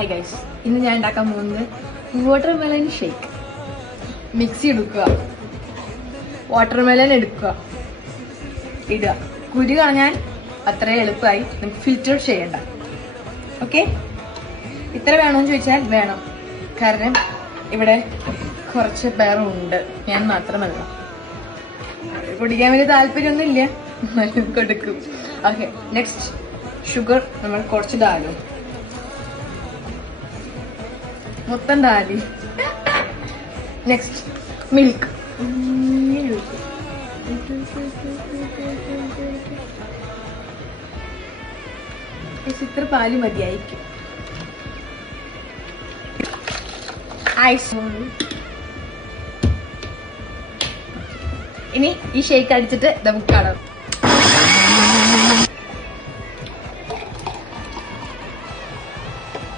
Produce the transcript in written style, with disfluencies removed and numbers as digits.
Hi guys, ഇന്ന് ഞാൻ ഉണ്ടാക്കാൻ പോകുന്നത് വാട്ടർമെലൻ ഷേക്ക്. മിക്സി എടുക്കുക, വാട്ടർമെലൻ എടുക്കുക, ഇടുക. കുരു കളഞ്ഞാൽ അത്രേ എളുപ്പമായി, നമുക്ക് ഫിൽറ്റർ ചെയ്യണ്ട. ഓക്കെ, ഇത്ര വേണമെന്ന് ചോദിച്ചാൽ വേണം, കാരണം ഇവിടെ കുറച്ച് പേരുണ്ട്, ഞാൻ മാത്രമല്ല. കുടിക്കാൻ വലിയ താല്പര്യമൊന്നുമില്ല, കൊടുക്കും. ഓക്കെ, നെക്സ്റ്റ് ഷുഗർ നമ്മൾ കുറച്ച് ഡാലും, മൊത്തം ഡാലി. നെക്സ്റ്റ് മിൽക്ക്, ഇത്ര പാല് മതിയായിരിക്കും. ഐസ്. ഇനി ഈ ഷേക്ക് അടിച്ചിട്ട് നമുക്ക് കാണാം.